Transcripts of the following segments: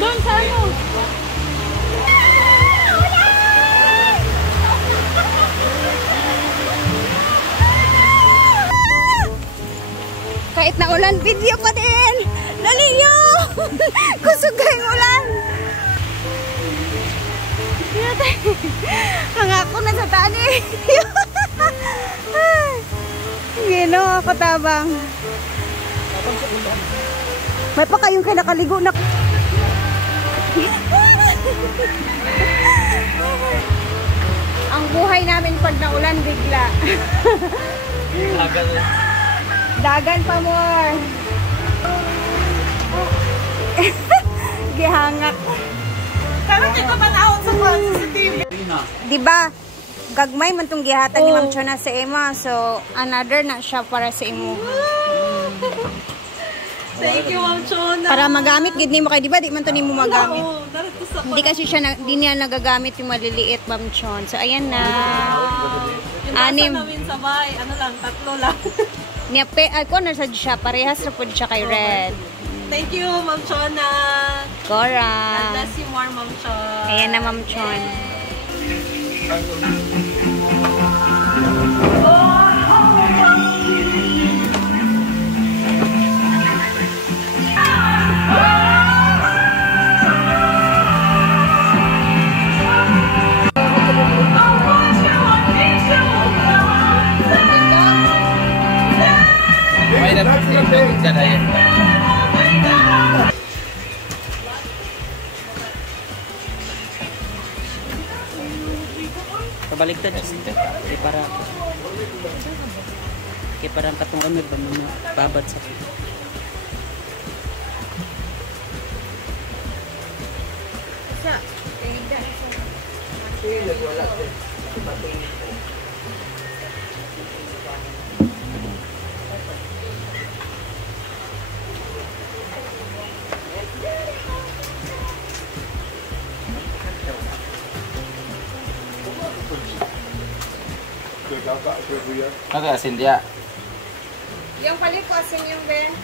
Doon sa ano? Kahit na ulan, video pa din! Daliyo! Kusog kayong ulan! Hangako na sa tani! Gino ako tabang. May pa kayong kinakaligo na. Ang buhay namin pag naulan bigla. Dagan pa more. Gihangak. Pero kita manahon sa CCTV. Diba? Gagmay man tong gihatag ni Ma'am Chona sa Emma. So, another na siya para sa imo. Thank you, Ma'am Chona. Para magamit gid nimo kay di ba di man to nimo magamit. Oo, narito sa Hindi kasi siya di niya nagagamit yung maliliit, Ma'am Chon. So ayan na. Yung Anim. nasa namin sabay, ano lang, 3 lang. Niya pe ako na sad siya parehas ra pud siya kay Red. Thank you, Ma'am Chona. God Cora. bless you more, Ma'am Chona. Ayan na, Ma'am Chon. Pabaliktad siya. Kaya parang katong kami ba mga babad sa Ano kaya asin dia? Yung palit ko asin yung Ben.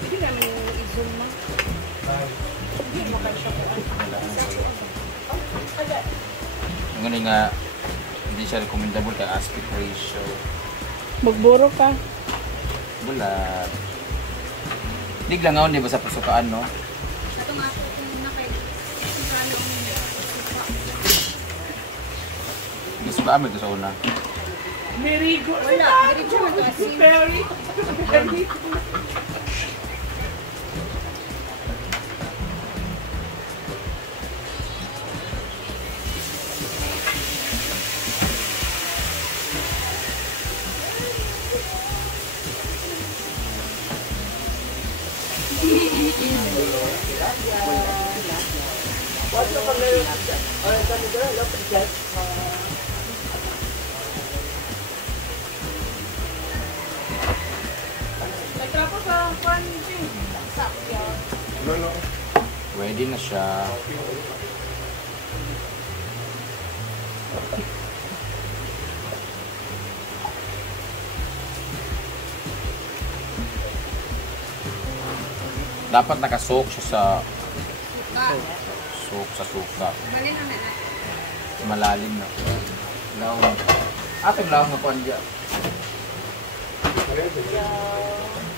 Hindi namin i-zoom mo. Hindi mo kayo siya po. Yung nga, hindi siya recommendable kay aspect ratio. Magburo ka. Bulat. Hindi lang ako, di ba sa pasukaan, no? Atong ako kung nakay. Gusto ba amin ito sa una? Very good. Wala, diretso mo to asin. Very. Nagtrapo sa pancing. Ready na siya. Dapat nakasoak siya sa suka. Malin na na. Malalim na. Lawang. Atong lawang na po andya.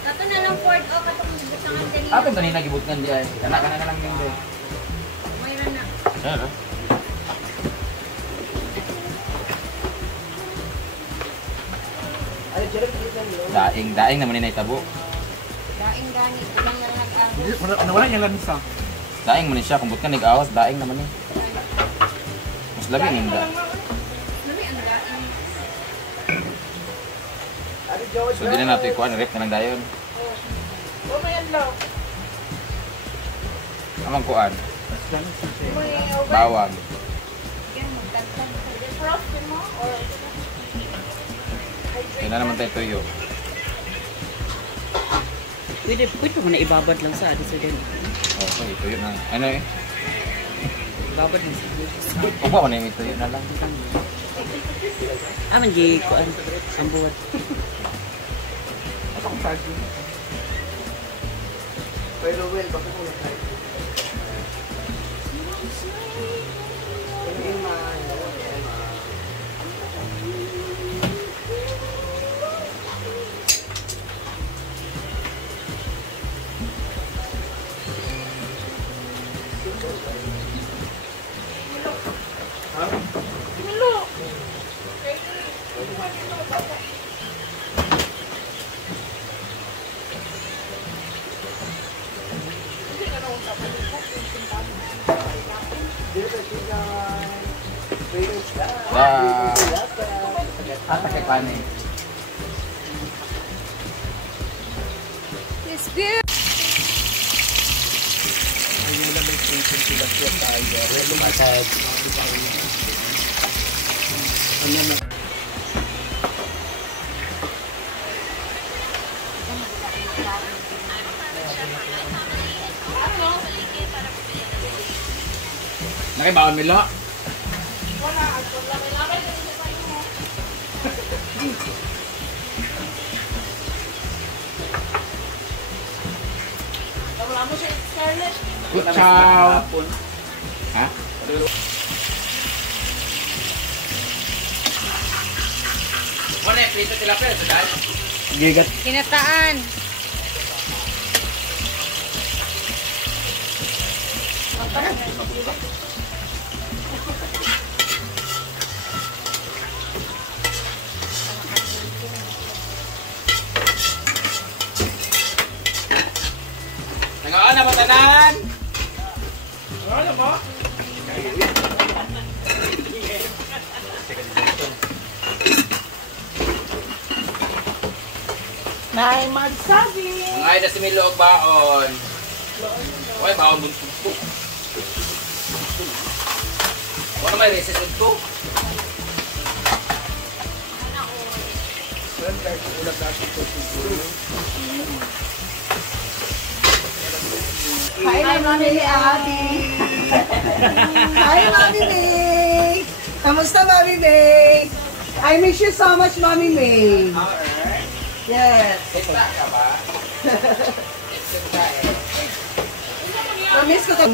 Kato na lang Ford o katong butangan kanina. Atong kanina gibutngan di ay. Kana na lang yung do. Mayroon na. Ano? Daing naman ni tabo. Daing gani. Ilang na nag-agos. nawala niya lang isa. Daing man siya kung but ka nag-awas, daing naman ni. Mas labi ninda. Lami ang daing. So di na nato ikuan rep na lang dayon. Amang kuan. Bawang. Yan, magtagtag. Kaya na naman tayo tuyo. Pwede mo na ibabad lang sa adik sa din. Okay, tuyo na. Ano eh? Ibabad lang sa adik. Upo ko na yung tuyo na lang. Aman di ko ang buhat. Pero well, baka mo na tayo. Ata kay pani. It's good. Nakibaon Milo. Good chow. Ha? Ano yung prito tilapia? Gigat. Kinataan. Nangaan na batanan! Ano mo? Nay magsabi. Ang ay na si Milo og baon. Oy, baon buntog ko. Ano may recess ko? Hi, Mami Abby. Hi, Mami May. Kamusta, Mami May? I miss you so much, Mami May. Yes. Kita ka ba? Kita eh. Na-miss ko to.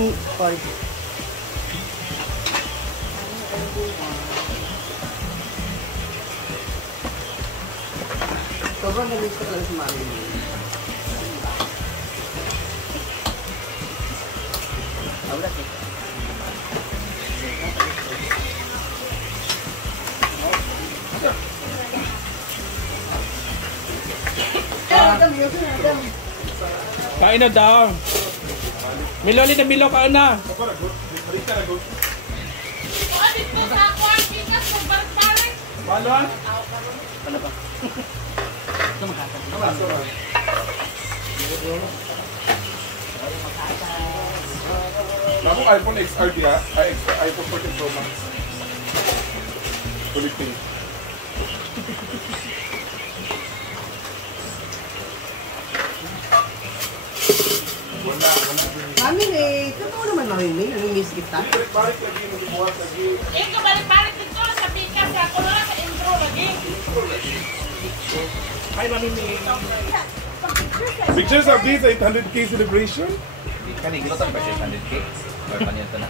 Sobrang na-miss ko talaga si Mami May. Kain na daw. Milo ulit na Milo, kain na. Balon? Ako iPhone XR dia, iPhone 14 Pro Max. Ulitin. Mami May, totoo naman Mami May, nami-miss kita. Balik lagi mo dibuhat lagi. Eh, kabalik-balik dito sa pika sa ako lang sa intro lagi. Hi, Mami May. Pictures of this 800k celebration. Kani gilotan ba siya 100k? Or paniyan na.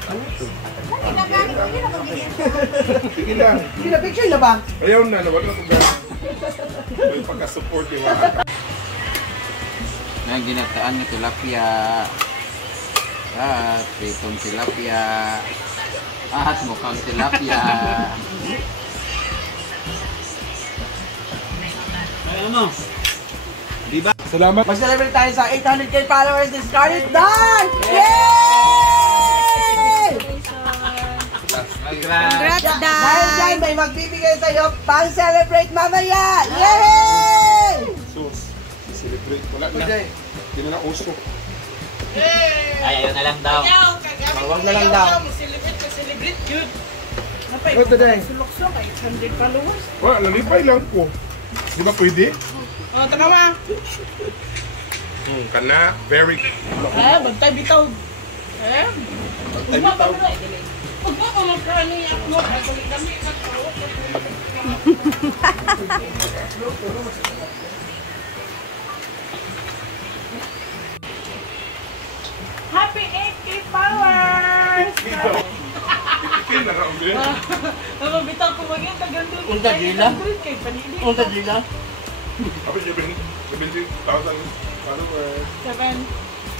Sige lang. Hindi na picture na ba? Ayaw na, nawala ko ba? May pagka-support yung mga Nang ginataan ng tilapia. At pritong tilapia. At mukhang tilapia. Salamat. Mag-celebrate tayo sa 800k followers ni Scarlett Dawn! Yay! Congrats, Dahil Dan. dyan, may magbibigay sa'yo pang-celebrate mamaya! Yay! Sus. Celebrate. Wala na. Hindi na uso. Ay, ayaw na lang daw. Huwag na lang daw. Celebrate yun. What today? Sulok-sulok, 800 followers. Wala, nalipay lang ko. Di ba pwede? O, tanawa. Kana, very... Bantay bitaw. Ay, bitaw. Huwag mo kumakain ako. Kaya kami nagtawag. Happy 8K followers! Ikin na raw din. Bitaw ko maging kagandun. Unta gila? Kay panili. Unta gila? Apa 70,000 followers.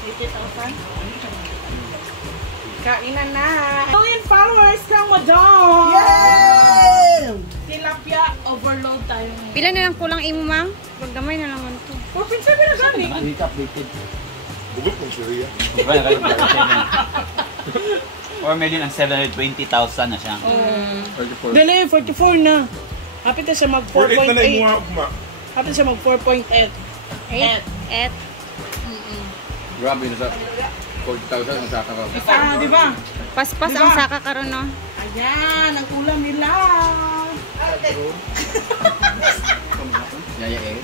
80,000. Kainan na. Million followers kang madam! Yay! Tilapia overload tayo ngayon. Pila na lang kulang imo, mang? Pagdamay na naman to. O, pinsa ba na gani? Hindi ka updated. Bugot kong Syria. Or medyo ng 720,000 na siya. Dali, 44 na. Hapit na siya mag 48 na lang 4.8. yung mga Hapit siya mag 4.8. Et. Grabe na sa 40,000 ang saka ka. Ah, di ba? Paspas Diba? ang saka karon no. Ayan, ang ulam nila. Yaya eh.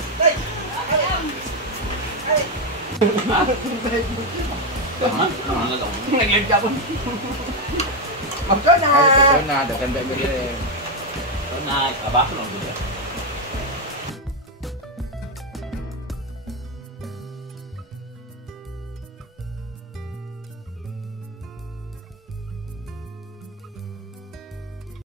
Tama? Ano lang? Nagyag ka po. Magka na! Ay, ito na. Dagan ba yung Na, kabako lang.